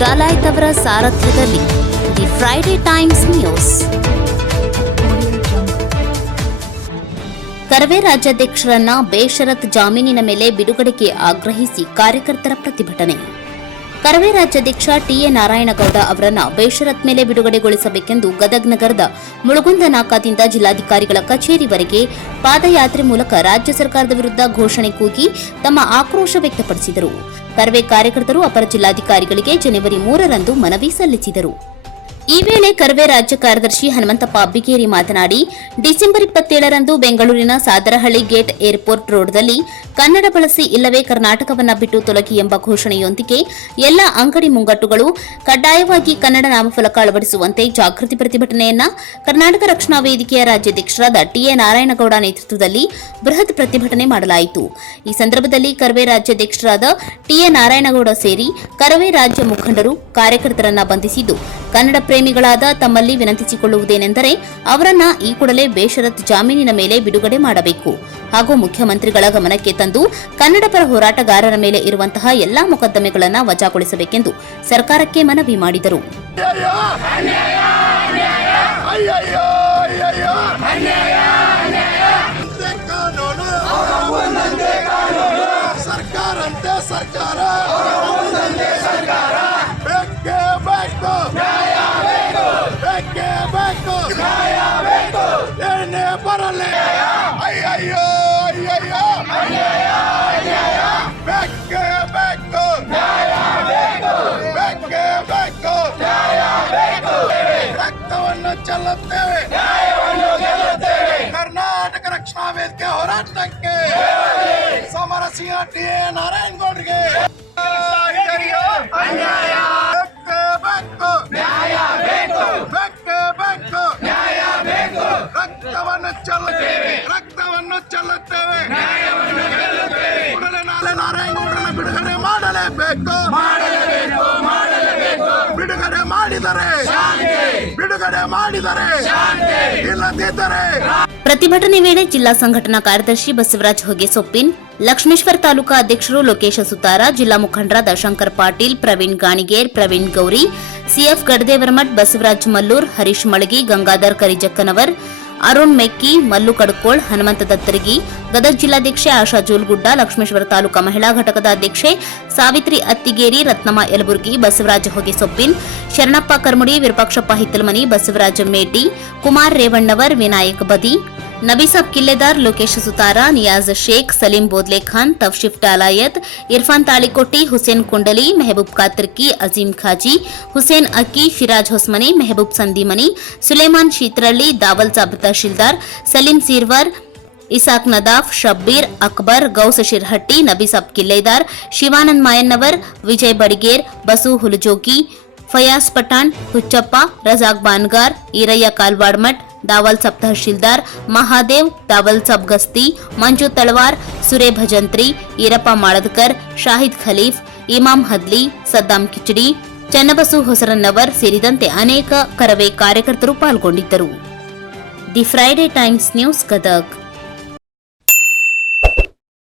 ಡಾಲಾಯತ್ ಅವರ ಸಾರಥ್ಯದಲ್ಲಿ the Friday Times news. Karave ರಾಜ್ಯಾಧ್ಯಕ್ಷರನ್ನ ಬೇಷರತ್ ಜಾಮೀನಿನ ಮೇಲೆ ಬಿಡುಗಡೆಗೆ ಆಗ್ರಹಿಸಿ ಕಾರ್ಯಕರ್ತರ ಪ್ರತಿಭಟನೆ. ಕರವೇ ರಾಜ್ಯಾಧ್ಯಕ್ಷ ಟಿಎ ನಾರಾಯಣಗೌಡ ಅವರನ್ನು ಬೇಷರತ್ ಮೇಲೆ ಬಿಡುಗಡೆಗೊಳಿಸಬೇಕೆಂದು ಗದಗ್ ನಗರದ ಮುಳುಗುಂದ ನಾಕಾದಿಂದ ಜಿಲ್ಲಾಧಿಕಾರಿಗಳ ಕಚೇರಿವರೆಗೆ ಪಾದಯಾತ್ರೆ ಮೂಲಕ ರಾಜ್ಯ ಸರ್ಕಾರದ ವಿರುದ್ಧ ಘೋಷಣೆ ಕೂಗಿ ತಮ್ಮ ಆಕ್ರೋಶ ವ್ಯಕ್ತಪಡಿಸಿದರು. ಕರವೇ ಕಾರ್ಯಕರ್ತರು ಅಪರ ಜಿಲ್ಲಾಧಿಕಾರಿಗಳಿಗೆ ಜನವರಿ 3ರಂದು ಮನವಿ ಸಲ್ಲಿಸಿದರು. ಈ ವೇಳೆ ಕರವೇ ರಾಜ್ಯ ಕಾರ್ಯದರ್ಶಿ ಹನುಮಂತಪ್ಪ ಅಬ್ಬಿಗೇರಿ ಮಾತನಾಡಿ, ಡಿಸೆಂಬರ್ 27ರಂದು ಬೆಂಗಳೂರಿನ ಸಾದರಹಳ್ಳಿ ಗೇಟ್ ಏರ್ಪೋರ್ಟ್ ರೋಡ್ನಲ್ಲಿ ಕನ್ನಡ ಬಳಸಿ ಇಲ್ಲವೇ ಕರ್ನಾಟಕವನ್ನ ಬಿಟ್ಟು ತೊಲಗಿ ಎಂಬ ಘೋಷಣೆಯೊಂದಿಗೆ ಎಲ್ಲ ಅಂಗಡಿ ಮುಂಗಟ್ಟುಗಳು ಕಡ್ಡಾಯವಾಗಿ ಕನ್ನಡ ನಾಮಫಲಕ ಅಳವಡಿಸುವಂತೆ ಜಾಗೃತಿ ಪ್ರತಿಭಟನೆಯನ್ನ ಕರ್ನಾಟಕ ರಕ್ಷಣಾ ವೇದಿಕೆಯ ರಾಜ್ಯಾಧ್ಯಕ್ಷರಾದ ಟಿಎ ನಾರಾಯಣಗೌಡ ನೇತೃತ್ವದಲ್ಲಿ ಬೃಹತ್ ಪ್ರತಿಭಟನೆ ಮಾಡಲಾಯಿತು. ಈ ಸಂದರ್ಭದಲ್ಲಿ ಕರವೇ ರಾಜ್ಯಾಧ್ಯಕ್ಷರಾದ ಟಿಎ ನಾರಾಯಣಗೌಡ ಸೇರಿ ಕರವೇ ರಾಜ್ಯ ಮುಖಂಡರು ಕಾರ್ಯಕರ್ತರನ್ನ ಬಂಧಿಸಿದ್ದು, ಕನ್ನಡ ಪ್ರೇಮಿಗಳಾದ ತಮ್ಮಲ್ಲಿ ವಿನಂತಿಸಿಕೊಳ್ಳುವುದೇನೆಂದರೆ ಅವರನ್ನ ಈ ಕೂಡಲೇ ಬೇಷರತ್ ಜಾಮೀನಿನ ಮೇಲೆ ಬಿಡುಗಡೆ ಮಾಡಬೇಕು ಹಾಗೂ ಮುಖ್ಯಮಂತ್ರಿಗಳ ಗಮನಕ್ಕೆ ತಂದು ಕನ್ನಡ ಪರ ಹೋರಾಟಗಾರರ ಮೇಲೆ ಇರುವಂತಹ ಎಲ್ಲಾ ಮೊಕದ್ದಮೆಗಳನ್ನು ವಜಾಗೊಳಿಸಬೇಕೆಂದು ಸರ್ಕಾರಕ್ಕೆ ಮನವಿ ಮಾಡಿದರು. ರಕ್ತವನ್ನು ಚೆಲ್ಲುತ್ತೇವೆ, ಕರ್ನಾಟಕ ರಕ್ಷಣಾ ವೇದಿಕೆ ಹೋರಾಟಕ್ಕೆ ಸಮರಸಿಂಹ ಟಿಎ ನಾರಾಯಣಗೌಡರಿಗೆ ರಕ್ತವನ್ನು ಚೆಲ್ಲುತ್ತೇವೆ. ಕೂಡಲೇ ನಾರಾಯಣಗೌಡರನ್ನ ಬಿಡುಗಡೆ ಮಾಡಲೇಬೇಕು. ಬಿಡುಗಡೆ ಮಾಡಿದರೆ ಇಲ್ಲದಿದ್ದರೆ. ಪ್ರತಿಭಟನೆ ವೇಳೆ ಜಿಲ್ಲಾ ಸಂಘಟನಾ ಕಾರ್ಯದರ್ಶಿ ಬಸವರಾಜ್ ಹೊಗೆಸೊಪ್ಪಿನ್, ಲಕ್ಷ್ಮೇಶ್ವರ ತಾಲೂಕಾ ಅಧ್ಯಕ್ಷರು ಲೋಕೇಶ ಸುತಾರ, ಜಿಲ್ಲಾ ಮುಖಂಡರಾದ ಶಂಕರ್ ಪಾಟೀಲ್, ಪ್ರವೀಣ್ ಗಾಣಿಗೇರ್, ಪ್ರವೀಣ್ ಗೌರಿ, ಸಿಎಫ್ ಗಡದೇವರಮಠ್, ಬಸವರಾಜ್ ಮಲ್ಲೂರ್, ಹರೀಶ್ ಮಳಗಿ, ಗಂಗಾಧರ್ ಕರಿಜಕ್ಕನವರ್, ಅರುಣ್ ಮೆಕ್ಕಿ, ಮಲ್ಲು ಕಡ್ಕೋಳ್, ಹನುಮಂತ ದತ್ತರಗಿ, ಗದಗ ಜಿಲ್ಲಾಧ್ಯಕ್ಷೆ ಆಶಾ ಜೋಲ್ಗುಡ್ಡ, ಲಕ್ಷ್ಮೇಶ್ವರ ತಾಲೂಕಾ ಮಹಿಳಾ ಘಟಕದ ಅಧ್ಯಕ್ಷೆ ಸಾವಿತ್ರಿ ಅತ್ತಿಗೇರಿ, ರತ್ನಮ್ಮ ಯಲಬುರ್ಗಿ, ಬಸವರಾಜ ಹೊಗೆಸೊಪ್ಪಿನ್, ಶರಣಪ್ಪ ಕರ್ಮುಡಿ, ವಿರೂಪಾಕ್ಷಪ್ಪ ಹಿತ್ತಲಮನಿ, ಬಸವರಾಜ ಮೇಟಿ, ಕುಮಾರ್ ರೇವಣ್ಣವರ್, ವಿನಾಯಕ್ ಬದಿ, ನಬೀಸಬ್ ಕಿಲ್ಲೆದಾರ್, ಲೋಕೇಶ್ ಸುತಾರ, ನಿಯಾಜ್ ಶೇಖ್, ಸಲೀಂ ಬೋದ್ಲೆ ಖಾನ್, ತಫ್ಶಿಫ್ ಡಾಲಾಯತ್, ಇರ್ಫಾನ್ ತಾಳಿಕೊಟ್ಟಿ, ಹುಸೇನ್ ಕುಂಡಲಿ, ಮೆಹಬೂಬ್ ಕಾತರ್ಕಿ, ಅಜೀಂ ಖಾಜಿ, ಹುಸೇನ್ ಅಕ್ಕಿ, ಶಿರಾಜ್ ಹೊಸ್ಮನಿ, ಮೆಹಬೂಬ್ ಸಂದಿಮನಿ, ಸುಲೇಮಾನ್ ಶೀತ್ರಳ್ಳಿ, ದಾವಲ್ ಸಾಬ್ ತಹಶೀಲ್ದಾರ್, ಸಲೀಂ ಸೀರ್ವರ್, ಇಸಾಕ್ ನದಾಫ್, ಶಬ್ಬೀರ್, ಅಕ್ಬರ್, ಗೌಸ್ ಶಿರ್ಹಟ್ಟಿ, ನಬೀಸಬ್ ಕಿಲ್ಲೆದಾರ್, ಶಿವಾನಂದ್ ಮಾಯನ್ನವರ್, ವಿಜಯ್ ಬಡಿಗೇರ್, ಬಸು ಹುಲಜೋಗಿ, ಫಯಾಜ್ ಪಠಾಣ್, ಹುಚ್ಚಪ್ಪ, ರಜಾಕ್ ಬಾನ್ಗಾರ್, ಈರಯ್ಯ ಕಾಲ್ವಾಡ್ಮಠ್, ದಾವಲ್ ಸಬ್ ತಹಶೀಲ್ದಾರ್, ಮಹಾದೇವ್, ದಾವಲ್ ಸಬ್ ಗಸ್ತಿ, ಮಂಜು ತಳವಾರ್, ಸುರೇ ಭಜಂತ್ರಿ, ಈರಪ್ಪ ಮಾಳದ್ಕರ್, ಶಾಹಿದ್ ಖಲೀಫ್, ಇಮಾಮ್ ಹದ್ಲಿ, ಸದ್ದಾಂ ಕಿಚಡಿ, ಚನ್ನಬಸು ಹೊಸರನ್ನವರ್ ಸೇರಿದಂತೆ ಅನೇಕ ಕರವೇ ಕಾರ್ಯಕರ್ತರು ಪಾಲ್ಗೊಂಡಿದ್ದರು. The Friday Times news Gadag.